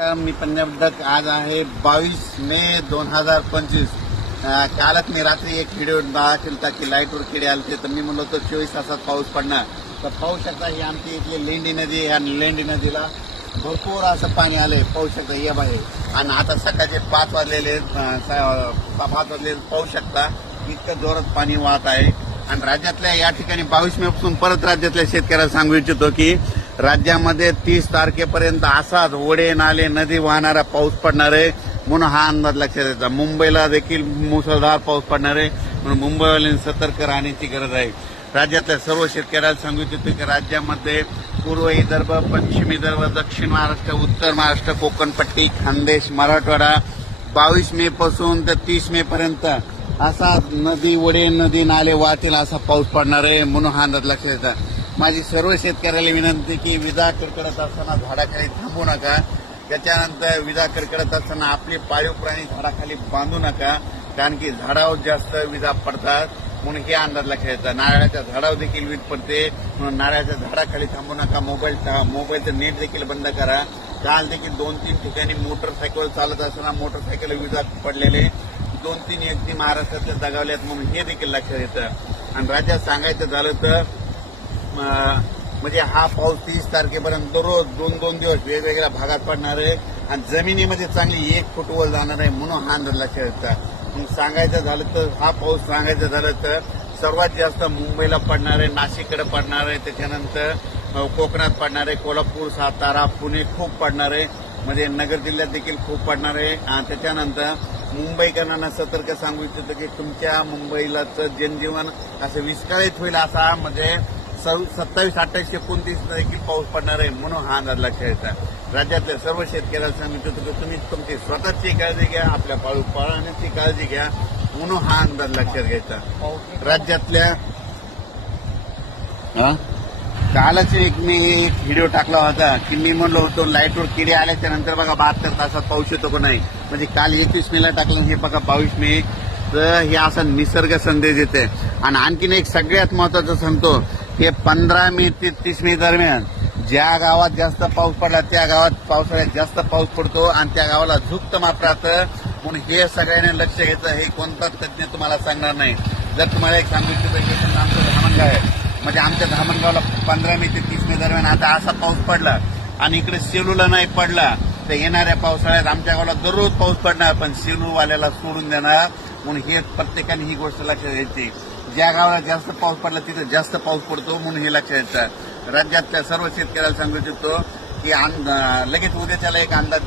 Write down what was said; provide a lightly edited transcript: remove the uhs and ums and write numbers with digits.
मी पंजाब आज आहे 22 मे 2025. कालच मी रात्री एक व्हिडिओ दाखवला की लाईटवर किडे आलते, तर मी म्हणलो तो 24 तासात पाऊस पडणार. तर पाहू शकता ही आमची इथली लेंडी नदी, या लेंडी नदीला भरपूर असं पाणी आलंय. पाहू शकता या बाहेर. आणि आता सकाळचे 5 वाजलेले पाहू शकता इतकं जोरात पाणी वाहत आहे. आणि राज्यातल्या या ठिकाणी 22 मे पासून परत राज्यातल्या शेतकऱ्याला सांगू इच्छितो की राज्यामध्ये 30 तारखेपर्यंत असाच ओढे नाले नदी वाहणारा पाऊस पडणार आहे, म्हणून हा अंदाज लक्षात येतो. मुंबईला देखील मुसळधार पाऊस पडणार आहे, म्हणून मुंबईवाल्यांनी सतर्क राहण्याची गरज आहे. राज्यातल्या सर्व शेतकऱ्याला सांगू इच्छितो की राज्यामध्ये पूर्व विदर्भ, पश्चिम विदर्भ, दक्षिण महाराष्ट्र, उत्तर महाराष्ट्र, कोकणपट्टी, खानदेश, मराठवाडा 22 मे पासून तर 30 मे पर्यंत असा नदी ओढे नदी नाले वाहतील असा पाऊस पडणार आहे, म्हणून हा अंदाज लक्षात येतो. माझी सर्व शेतकऱ्याला विनंती की विजा कडकडत असताना झाडाखाली थांबू नका. त्याच्यानंतर विजा कडकडत असताना आपले पाळीव प्राणी झाडाखाली बांधू नका, कारण की झाडावर जास्त विजा पडतात, म्हणून हे अंदाज लक्षात येतात. नारळाच्या झाडावर देखील वीज पडते, म्हणून नारळाच्या झाडाखाली थांबू नका. मोबाईलचं नेट देखील बंद करा. काल देखील 2-3 ठिकाणी मोटरसायकल चालत असताना मोटरसायकल विजा पडलेले 2-3 व्यक्ती महाराष्ट्रातल्या दगावल्यात, म्हणून हे देखील लक्षात येतं. आणि राज्यात सांगायचं झालं तर म्हणजे हा पाऊस 30 तारखेपर्यंत दररोज 2-2 दिवस वेगवेगळ्या भागात पडणार आहे आणि जमिनीमध्ये चांगली 1 फूट वर जाणार आहे, म्हणून हा अंदाज लक्षात येतं. मग सांगायचं झालं तर हा पाऊस सांगायचं झालं तर सर्वात जास्त मुंबईला पडणार आहे, नाशिककडे पडणार आहे, त्याच्यानंतर कोकणात पडणार आहे, कोल्हापूर, सातारा, पुणे खूप पडणार आहे, म्हणजे नगर जिल्ह्यात देखील खूप पडणार आहे. त्याच्यानंतर मुंबईकरांना सतर्क सांगू इच्छितो की तुमच्या मुंबईलाचं जनजीवन असं विस्कळीत होईल, असा म्हणजे 27, 28, 29 देखील पाऊस पडणार आहे, म्हणून हा अंदाज लक्षात येतात. राज्यातल्या सर्व शेतकऱ्याला सांगू इच्छितो की तुम्ही तुमची स्वतःची काळजी घ्या, आपल्या पाळीव प्राण्यांची काळजी घ्या, म्हणून हा अंदाज लक्षात घ्यायचा. राज्यातल्या कालच मी एक व्हिडिओ टाकला होता की मी म्हणलो होतो लाईटवर किडे आल्याच्या नंतर बघा 72 तासात पाऊस येतो का नाही. म्हणजे काल 21 मेला टाकलं, हे बघा 22 मे. तर हे असा निसर्ग संदेश देते. आणि आणखीन एक सगळ्यात महत्वाचं सांगतो की 15 मे ते 30 मे दरम्यान ज्या गावात जास्त पाऊस पडला त्या गावात पावसाळ्यात जास्त पाऊस पडतो आणि त्या गावाला झुकतं माप राहतं, म्हणून हे सगळ्यांनी लक्ष घ्यायचं. हे कोणताच तज्ज्ञ तुम्हाला सांगणार नाही. जर तुम्हाला एक सांगू इच्छितो की आमचं धामणगाव आहे, म्हणजे आमच्या धामणगावला 15 मे ते 30 मे दरम्यान आता असा पाऊस पडला आणि इकडे सेलूला नाही पडला, तर येणाऱ्या पावसाळ्यात आमच्या गावाला दररोज पाऊस पडणार, पण सेलूवाल्याला सोडून देणार, म्हणून हे प्रत्येकाने ही गोष्ट लक्षात घ्यायची. ज्या गावाला जास्त पाऊस पडला तिथे जास्त पाऊस पडतो, म्हणून हे लक्षात येतं. राज्यातल्या सर्व शेतकऱ्याला सांगू इच्छितो की लगेच उद्याच्याला एक अंदाज